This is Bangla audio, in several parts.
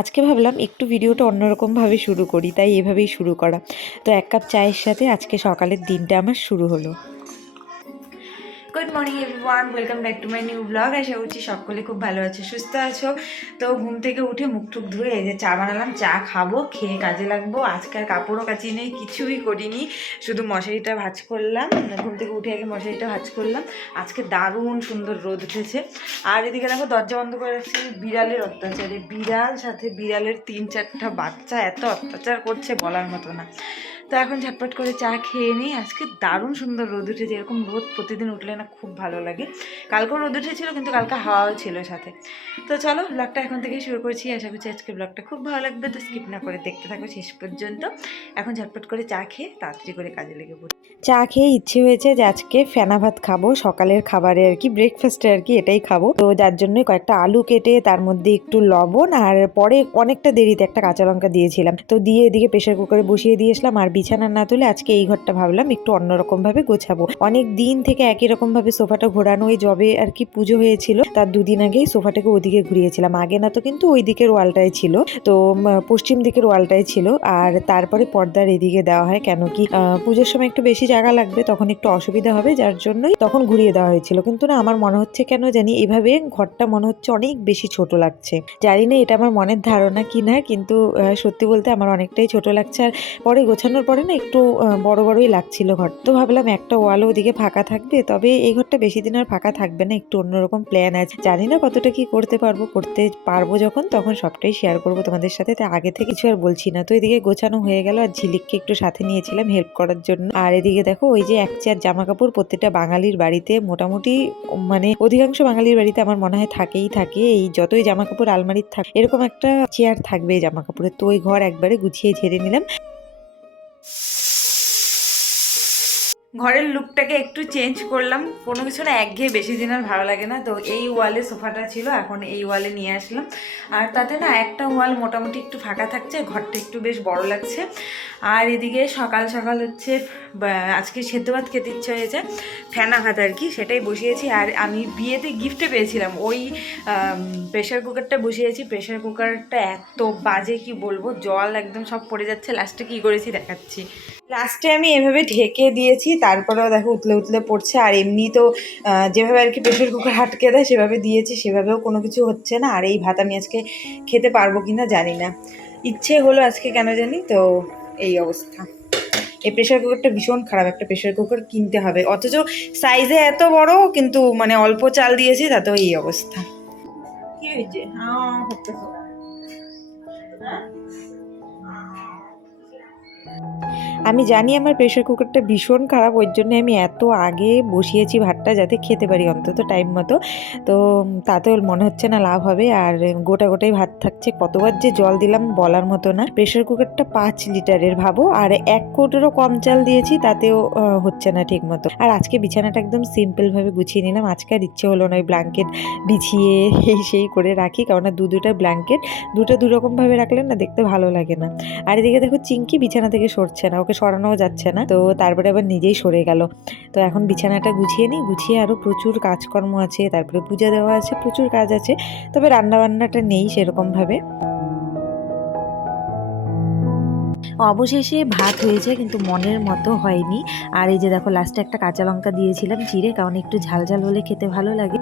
আজকে ভাবলাম একটু ভিডিওটা অন্যরকমভাবে শুরু করি, তাই এভাবেই শুরু করা। তো 1 কাপ চায়ের সাথে আজকে সকালের দিনটা আমার শুরু হলো। Good morning everyone, welcome back to my new blog. আশা করছি সকলে খুব ভালো আছো, সুস্থ আছো। তো ঘুম থেকে উঠে মুখ টুক ধুয়ে এই যে চা বানালাম, চা খাবো, খেয়ে কাজে লাগবো। আজকে আর কাপড়ও কাচি নেই, কিছুই করিনি, শুধু মশারিটা ভাঁজ করলাম। ঘুম থেকে উঠে আগে মশারিটা ভাঁজ করলাম। আজকে দারুণ সুন্দর রোদ উঠেছে। আর এদিকে দেখো দরজা বন্ধ করে রাখছি, বিড়ালের অত্যাচারে। বিড়াল সাথে বিড়ালের 3-4টা বাচ্চা এত অত্যাচার করছে বলার মতো না। তো এখন ঝটপট করে চা খেয়ে নিই। আজকে দারুণ সুন্দর রোদ উঠেছে, এরকম রোদ প্রতিদিন উঠলে না খুব ভালো লাগে। কালকেও রোদ উঠেছিল, কিন্তু কালকে হাওয়াও ছিল সাথে। তো চলো ব্লগটা এখন থেকেই শুরু করছি। আশা করছি আজকে ব্লগটা খুব ভালো লাগবে, তো স্কিপ না করে দেখতে থাকো শেষ পর্যন্ত। এখন ঝটপট করে চা খেয়ে তাড়াতাড়ি করে কাজে লেগে পড়ি। চা খেয়ে ইচ্ছে হয়েছে যে আজকে ফেনা ভাত খাবো, সকালের খাবারে আর কি, ব্রেকফাস্টে আর কি এটাই খাবো। তো যার জন্যই কয়েকটা আলু কেটে তার মধ্যে একটু লবণ আর পরে অনেকটা দেরিতে একটা কাঁচা লঙ্কা দিয়েছিলাম, তো দিয়ে এদিকে প্রেশার কুকারে বসিয়ে দিয়েছিলাম। আর বিছানা না তুলে আজকে এই ঘরটা ভাবলাম একটু অন্যরকম ভাবে গোছাবো। অনেক দিন থেকে একই রকম ভাবে সোফাটা ঘোরানো, ওই জবে আর কি পুজো হয়েছিল তার 2 দিন আগেই সোফাটাকে ওদিকে ঘুরিয়েছিলাম। আগে না তো কিন্তু ওই দিকের ওয়ালটাই ছিল, তো পশ্চিম দিকের ওয়ালটাই ছিল। আর তারপরে পর্দার এদিকে দেওয়া হয়, কেন কি পুজোর সময় একটু বেশি জায়গা লাগবে, তখন একটু অসুবিধা হবে, যার জন্যই তখন ঘুরিয়ে দেওয়া হয়েছিল। কিন্তু না, আমার মনে হচ্ছে কেন জানি এভাবে ঘরটা মনে হচ্ছে অনেক বেশি ছোট লাগছে। জানি না এটা আমার মনের ধারণা কি না, কিন্তু সত্যি বলতে আমার অনেকটাই ছোট লাগছে। আর পরে গোছানোর পরে না একটু বড় বড়ই লাগছিল ঘর। তো ভাবলাম একটা ওয়ালও ওদিকে ফাঁকা থাকবে, তবে এই ঘরটা বেশি দিন আর ফাঁকা থাকবে না, একটু অন্যরকম প্ল্যান আছে। জানি না কতটা কি করতে পারবো যখন তখন সবটাই শেয়ার করবো তোমাদের সাথে, তাই আগে থেকে কিছু আর বলছি না। তো এদিকে গোছানো হয়ে গেল, আর ঝিলিককে একটু সাথে নিয়েছিলাম হেল্প করার জন্য। আর এদিকে দেখো ওই যে এক চেয়ার জামা কাপড় প্রত্যেকটা বাঙালির বাড়িতে, মোটামুটি মানে অধিকাংশ বাঙালির বাড়িতে আমার মনে হয় থাকেই থাকে। এই যতই জামা কাপড় আলমারির থাকে, এরকম একটা চেয়ার থাকবে জামা কাপড়ের। তো ওই ঘর একবারে গুছিয়ে ঝেড়ে নিলাম। ঘরের লুকটাকে একটু চেঞ্জ করলাম, কোনো কিছু না একঘেয়ে বেশি দিন আর ভালো লাগে না। তো এই ওয়ালে সোফাটা ছিল, এখন এই ওয়ালে নিয়ে আসলাম। আর তাতে না একটা ওয়াল মোটামুটি একটু ফাঁকা থাকছে, ঘরটা একটু বেশ বড় লাগছে। আর এদিকে সকাল সকাল হচ্ছে আজকে সেদ্ধ ভাত খেতে ইচ্ছে হয়েছে, ফেনা ভাত আর কি, সেটাই বসিয়েছি। আর আমি বিয়েতে গিফটে পেয়েছিলাম ওই প্রেশার কুকারটা বসিয়েছি। প্রেশার কুকারটা এত বাজে কি বলবো, জল একদম সব পড়ে যাচ্ছে। লাস্টে কি করেছি দেখাচ্ছি। লাস্টে আমি এভাবে ঢেকে দিয়েছি, তারপরেও দেখো উতলে উতলে পড়ছে। আর এমনি তো যেভাবে আর কি প্রেশার কুকার আটকে দেয় সেভাবে দিয়েছি, সেভাবেও কোনো কিছু হচ্ছে না। আর এই ভাত আমি আজকে খেতে পারবো কিনা জানি না, ইচ্ছে হলো আজকে কেন জানি। তো এই অবস্থা। এই প্রেশার কুকারটা ভীষণ খারাপ, একটা প্রেশার কুকার কিনতে হবে, অথচ সাইজে এত বড়, কিন্তু মানে অল্প চাল দিয়েছি, তাতেও এই অবস্থা। কি হয়েছে? হ্যাঁ, আমি জানি আমার প্রেশার কুকারটা ভীষণ খারাপ, ওই জন্য আমি এত আগে বসিয়েছি ভাতটা যাতে খেতে পারি অন্তত টাইম মতো। তো তাতেও মনে হচ্ছে না লাভ হবে। আর গোটা গোটাই ভাত থাকছে, কতবার যে জল দিলাম বলার মতো না। প্রেশার কুকারটা 5 লিটারের ভাবো, আর 1 কোটেরও কম চাল দিয়েছি, তাতেও হচ্ছে না ঠিক মতো। আর আজকে বিছানাটা একদম সিম্পলভাবে গুছিয়ে নিলাম। আজকে আর ইচ্ছে হলো না ওই ব্ল্যাঙ্কেট বিছিয়ে এই সেই করে রাখি, কারণ দুটা ব্ল্যাঙ্কেট, দুটো দুরকমভাবে রাখলে না দেখতে ভালো লাগে না। আর এদিকে দেখো চিঙ্কি বিছানা থেকে সরছে না, ওকে সরানোও যাচ্ছে না, তো তারপরে আবার নিজেই সরে গেল। তো এখন বিছানাটা গুছিয়ে নিই, গুছিয়ে আরও প্রচুর কাজকর্ম আছে, তারপরে পূজা দেওয়া আছে, প্রচুর কাজ আছে। তবে রান্নাবান্নাটা নেই সেরকমভাবে। অবশেষে ভাত হয়েছে, কিন্তু মনের মতো হয়নি। আর এই যে দেখো লাস্টে একটা কাঁচা লঙ্কা দিয়েছিলাম চিড়ে, কারণ একটু ঝাল ঝাল হলে খেতে ভালো লাগে।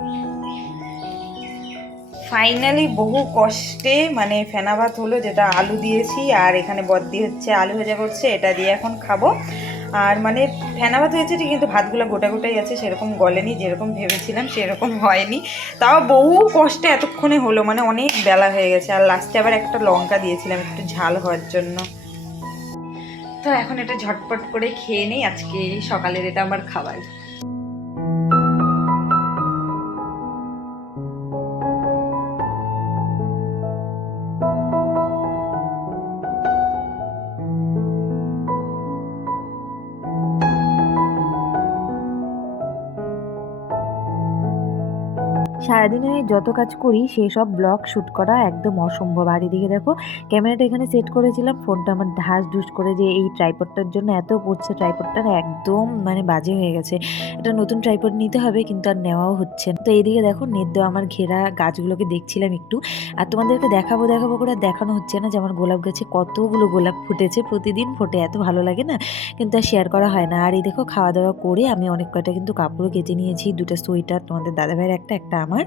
ফাইনালি বহু কষ্টে মানে ফেনা ভাত হলো, যেটা আলু দিয়েছি। আর এখানে বদ্দি হচ্ছে আলু ভাজা করছে, এটা দিয়ে এখন খাবো। আর মানে ফেনা ভাত হয়েছে ঠিক, কিন্তু ভাতগুলো গোটা গোটাই আছে, সেরকম গলেনি, যেরকম ভেবেছিলাম সেরকম হয়নি। তাও বহু কষ্টে এতক্ষণে হলো, মানে অনেক বেলা হয়ে গেছে। আর লাস্টে আবার একটা লঙ্কা দিয়েছিলাম একটু ঝাল হওয়ার জন্য। তো এখন এটা ঝটপট করে খেয়ে নেই, আজকে সকালের এটা আমার খাবার। সারাদিনে যত কাজ করি সেই সব ব্লগ শ্যুট করা একদম অসম্ভব। আর এদিকে দেখো ক্যামেরাটা এখানে সেট করেছিলাম, ফোনটা আমার ঢাস ঢুস করে যে এই ট্রাইপডটার জন্য এত পড়ছে, ট্রাইপডটা একদম মানে বাজে হয়ে গেছে। এটা নতুন ট্রাইপড নিতে হবে কিন্তু আর নেওয়াও হচ্ছে না। তো এইদিকে দেখো নেট দেওয়া আমার ঘেরা গাছগুলোকে দেখছিলাম একটু, আর তোমাদেরকে দেখাবো দেখাবো করে দেখানো হচ্ছে না যে আমার গোলাপ গাছে কতগুলো গোলাপ ফুটেছে, প্রতিদিন ফোটে, এত ভালো লাগে না, কিন্তু আর শেয়ার করা হয় না। আর এই দেখো খাওয়া দাওয়া করে আমি অনেক কয়টা কিন্তু কাপড়ও কেচে নিয়েছি, দুটো সোয়েটার, তোমাদের দাদাভাইয়ের একটা আমার,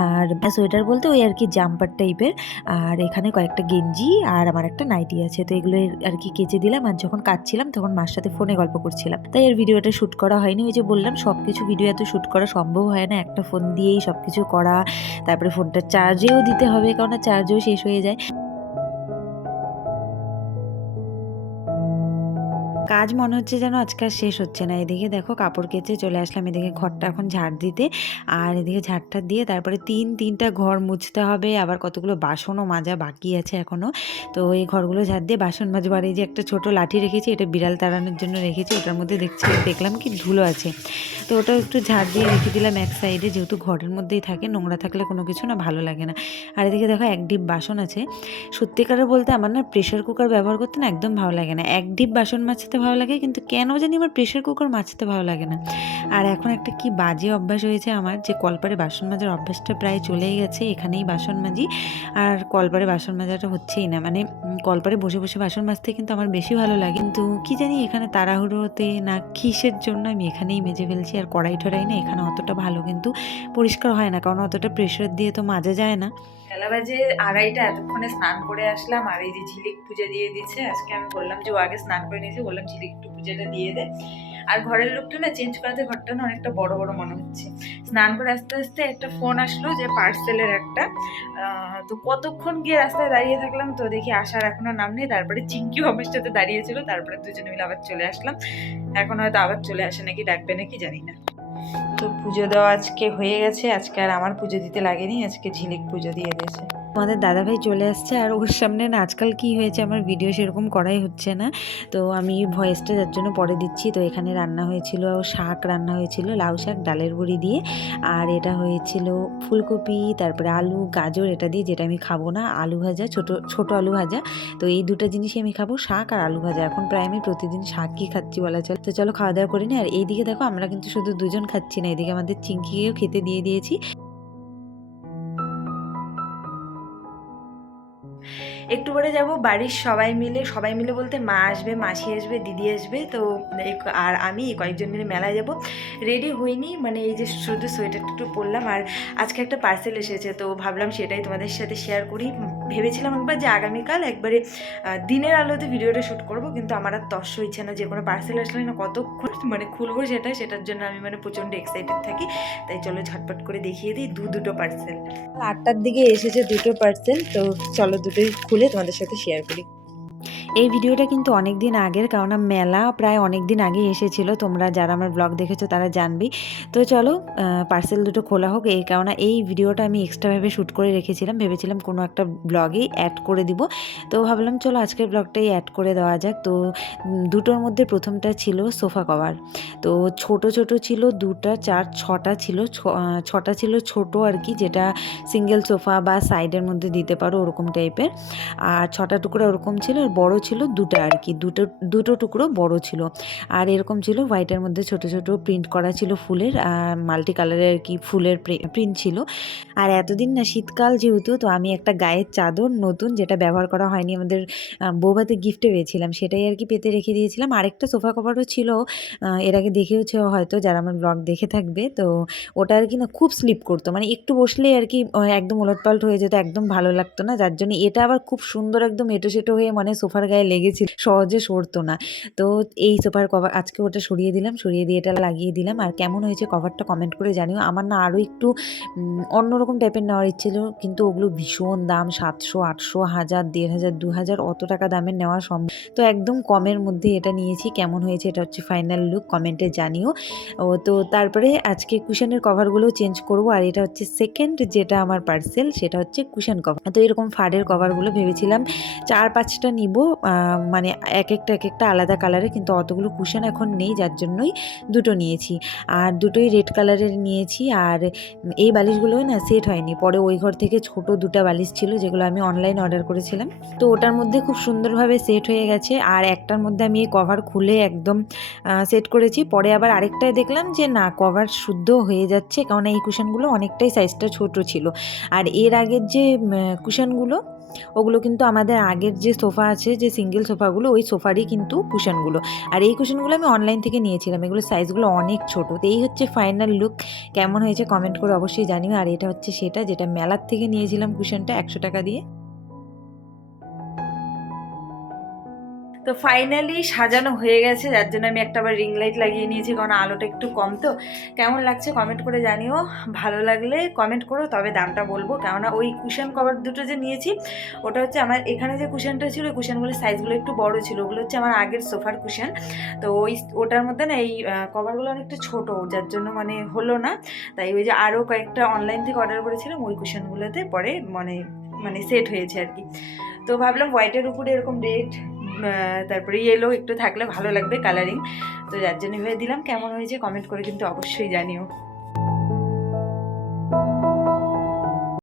আর সোয়েটার বলতে ওই আর কি জাম্পার টাইপের, আর এখানে কয়েকটা গেঞ্জি আর আমার একটা নাইটি আছে। তো এগুলো আর কি কেচে দিলাম, আর যখন কাচছিলাম তখন মার সাথে ফোনে গল্প করছিলাম, তাই এর ভিডিওটা শ্যুট করা হয়নি। ওই যে বললাম সব কিছু ভিডিও এত শ্যুট করা সম্ভব হয় না, একটা ফোন দিয়েই সব কিছু করা, তারপরে ফোনটা চার্জেও দিতে হবে কারণ চার্জও শেষ হয়ে যায়। কাজ মনে হচ্ছে যেন আজকে আর শেষ হচ্ছে না। এদিকে দেখো কাপড় কেচে চলে আসলাম এদিকে ঘরটা এখন ঝাড় দিতে, আর এদিকে ঝাড়টা দিয়ে তারপরে তিনটা ঘর মুছতে হবে, আবার কতগুলো বাসনও মাজা বাকি আছে এখনও। তো এই ঘরগুলো ঝাড় দিয়ে বাসন মাজবো। আর এই যে একটা ছোট লাঠি রেখেছি, এটা বিড়াল তাড়ানোর জন্য রেখেছি, ওটার মধ্যে দেখলাম কি ধুলো আছে, তো ওটা একটু ঝাড় দিয়ে রেখে দিলাম এক সাইডে, যেহেতু ঘরের মধ্যেই থাকে, নোংরা থাকলে কোনো কিছু না ভালো লাগে না। আর এদিকে দেখো এক ডিপ বাসন আছে। সত্যিকারের বলতে আমার না প্রেশার কুকার ব্যবহার করতে না একদম ভালো লাগে না। এক ডিপ বাসন মাজতে ভালো লাগে, কিন্তু কেন জানি আমার প্রেশার কুকার মাজতে ভালো লাগে না। আর এখন একটা কি বাজে অভ্যাস হয়েছে আমার, যে কলপারে বাসন মাজার অভ্যাসটা প্রায় চলেই গেছে, এখানেই বাসন মাজি, আর কলপারে বাসন মাজাটা হচ্ছেই না। মানে কলপারে বসে বসে বাসন মাজতে কিন্তু আমার বেশি ভালো লাগে, কিন্তু কি জানি এখানে তাড়াহুড়োতে না কিসের জন্য আমি এখানেই মেজে ফেলছি। আর কড়াই টড়াই না এখানে অতটা ভালো কিন্তু পরিষ্কার হয় না, কারণ অতটা প্রেশার দিয়ে তো মাজা যায় না। বেলা বাজে 2:30, এতক্ষণে স্নান করে আসলাম, আর এই যে ঝিলিক পূজা দিয়ে দিচ্ছে। আজকে আমি বললাম যে ও আগে স্নান করে নিয়েছে, বললাম ঝিলিক একটু পূজাটা দিয়ে দে। আর ঘরের লোকটা না চেঞ্জ করাতে ঘরটা না অনেকটা বড় বড় মনে হচ্ছে। স্নান করে আস্তে আস্তে একটা ফোন আসলো যে পার্সেলের একটা, তো কতক্ষণ গিয়ে রাস্তায় দাঁড়িয়ে থাকলাম, তো দেখি আসার এখনো নাম নেই। তারপরে চিঙ্কিও আমার সাথে দাঁড়িয়েছিল, তারপরে দুজনে মিলে আবার চলে আসলাম। এখন হয়তো আবার চলে আসে নাকি, ডাকবে নাকি জানি না। তো পুজো দেওয়া আজকে হয়ে গেছে, আজকে আর আমার পুজো দিতে লাগেনি, আজকে ঝিলিক পুজো দিয়ে দিয়েছে। আমাদের দাদাভাই চলে আসছে, আর ওর সামনে না আজকাল কি হয়েছে আমার ভিডিও সেরকম করাই হচ্ছে না, তো আমি ভয়েসটা যার জন্য পরে দিচ্ছি। তো এখানে রান্না হয়েছিল শাক, রান্না হয়েছিল লাউ শাক ডালের বড়ি দিয়ে, আর এটা হয়েছিল ফুলকপি, তারপরে আলু গাজর এটা দিয়ে, যেটা আমি খাবো না, আলু ভাজা, ছোট আলু ভাজা। তো এই দুটো জিনিসই আমি খাবো, শাক আর আলু ভাজা। এখন প্রায় আমি প্রতিদিন শাকই খাচ্ছি বলা চলে। তো চলো খাওয়া দাওয়া করি না। আর এইদিকে দেখো আমরা কিন্তু শুধু দুজন খাচ্ছি না, এদিকে আমাদের চিঙ্কিকেও খেতে দিয়ে দিয়েছি। একটু পরে যাব বাড়ির সবাই মিলে বলতে মা আসবে, মাসি আসবে, দিদি আসবে, তো আর আমি কয়েকজন মিলে মেলায় যাব। রেডি হইনি, মানে এই যে শুধু সোয়েটারটা একটু পরলাম। আর আজকে একটা পার্সেল এসেছে, তো ভাবলাম সেটাই তোমাদের সাথে শেয়ার করি। ভেবেছিলাম একবার যে আগামীকাল একবারে দিনের আলোতে ভিডিওটা শ্যুট করব, কিন্তু আমার আর তস্য হচ্ছে না, যে কোনো পার্সেল আসলে না কতক্ষণ মানে খুলবো সেটার জন্য আমি মানে প্রচণ্ড এক্সাইটেড থাকি। তাই চলো ঝটপট করে দেখিয়ে দিই দুটো পার্সেল। 8টার দিকে এসেছে দুটো পার্সেল, তো চলো দুটোই খুলে তোমাদের সাথে শেয়ার করি। এই ভিডিওটা কিন্তু অনেক দিন আগের, কারণ মেলা প্রায় অনেক দিন আগে এসেছিলো, তোমরা যারা আমার ব্লগ দেখেছো তারা জানবি। তো চলো পার্সেল দুটো খোলা হোক, এই কারণে এই ভিডিওটা আমি এক্সট্রাভাবে শ্যুট করে রেখেছিলাম, ভেবেছিলাম কোনো একটা ব্লগেই অ্যাড করে দিব। তো ভাবলাম চলো আজকের ব্লগটাই অ্যাড করে দেওয়া যাক। তো দুটোর মধ্যে প্রথমটা ছিল সোফা কভার, তো ছোট ছিল, 2টা 4 6টা ছিল, 6টা ছিল ছোট আর কি, যেটা সিঙ্গেল সোফা বা সাইডের মধ্যে দিতে পারো ওরকম টাইপের, আর 6টা টুকরো ওরকম ছিল, আর বড় ছিল 2টা আর কি, দুটো টুকরো বড় ছিল। আর এরকম ছিল হোয়াইটের মধ্যে ছোট প্রিন্ট করা ছিল ফুলের, মাল্টি কালারের আর কি ফুলের প্রিন্ট ছিল। আর এতদিন না শীতকাল যেহেতু, তো আমি একটা গায়ের চাদর নতুন, যেটা ব্যবহার করা হয়নি, আমাদের বৌভাতে গিফটে পেয়েছিলাম, সেটাই আর কি পেতে রেখে দিয়েছিলাম। আরেকটা সোফা কভারও ছিল, এর আগে দেখেওছে হয়তো যারা আমার ব্লগ দেখে থাকবে। তো ওটা আর কি না খুব স্লিপ করতো, মানে একটু বসলেই আর কি একদম ওলটপালট হয়ে যেত, একদম ভালো লাগতো না, যার জন্য এটা আবার খুব সুন্দর একদম এটো সেটো হয়ে মানে সোফার গায়ে লেগেছিল, সহজে সরতো না। তো এই সোফার কভার আজকে ওটা সরিয়ে দিয়ে এটা লাগিয়ে দিলাম। আর কেমন হয়েছে কভারটা কমেন্ট করে জানিও। আমার না আরও একটু অন্যরকম টাইপের নেওয়ার ইচ্ছে ছিল, কিন্তু ওগুলো ভীষণ দাম, 700 800 1000 1500 2000 অত টাকা দামের নেওয়া সম্ভব, তো একদম কমের মধ্যে এটা নিয়েছি। কেমন হয়েছে এটা হচ্ছে ফাইনাল লুক, কমেন্টে জানিও। তো তারপরে আজকে কুশনের কভারগুলো চেঞ্জ করব। আর এটা হচ্ছে সেকেন্ড যেটা আমার পার্সেল, সেটা হচ্ছে কুশন কভার। তো এরকম ফাড়ের কভারগুলো ভেবেছিলাম 4-5টা নিব, মানে এক একটা আলাদা কালারের, কিন্তু অতগুলো কুশন এখন নেই, যার জন্যই দুটো নিয়েছি। আর দুটোই রেড কালারের নিয়েছি। আর এই বালিশগুলোও না সেট হয়নি, পরে ওই ঘর থেকে ছোট দুটো বালিশ ছিল যেগুলো আমি অনলাইন অর্ডার করেছিলাম, তো ওটার মধ্যে খুব সুন্দরভাবে সেট হয়ে গেছে। আর একটার মধ্যে আমি এই কভার খুলে একদম সেট করেছি। পরে আবার আরেকটায় দেখলাম যে না, কভার শুদ্ধ হয়ে যাচ্ছে, কারণ এই কুশনগুলো অনেকটাই সাইজটা ছোট ছিল। আর এর আগের যে কুশনগুলো, ওগুলো কিন্তু আমাদের আগের যে সোফা আছে, যে সিঙ্গেল সোফাগুলো, ওই সোফারই কিন্তু কুশনগুলো। আর এই কুশনগুলো আমি অনলাইন থেকে নিয়েছিলাম, এগুলো সাইজগুলো অনেক ছোট। তো এই হচ্ছে ফাইনাল লুক। কেমন হয়েছে কমেন্ট করে অবশ্যই জানিও। আর এটা হচ্ছে সেটা যেটা মেলার থেকে নিয়েছিলাম কুশনটা 100 টাকা দিয়ে। তো ফাইনালি সাজানো হয়ে গেছে, যার জন্য আমি একটা আবার রিং লাইট লাগিয়ে নিয়েছি, কারণ আলোটা একটু কম। তো কেমন লাগছে কমেন্ট করে জানিও, ভালো লাগলে কমেন্ট করো, তবে দামটা বলবো। কেননা ওই কুশন কভার দুটো যে নিয়েছি, ওটা হচ্ছে আমার এখানে যে কুশনটা ছিল, ওই কুশনগুলোর সাইজগুলো একটু বড় ছিল, ওগুলো হচ্ছে আমার আগের সোফার কুশন। তো ওটার মধ্যে না এই কভারগুলো অনেকটা ছোট, যার জন্য মানে হলো না। তাই ওই যে আরও কয়েকটা অনলাইন থেকে অর্ডার করেছিলাম, ওই কুশনগুলোতে পরে মানে সেট হয়েছে আর কি। তো ভাবলাম হোয়াইটের উপরে এরকম রেড, তারপরে ইয়েলো একটু থাকলে ভালো লাগবে কালারিং, তো যার জন্য ভেবে দিলাম। কেমন হয়েছে কমেন্ট করে কিন্তু অবশ্যই জানিও।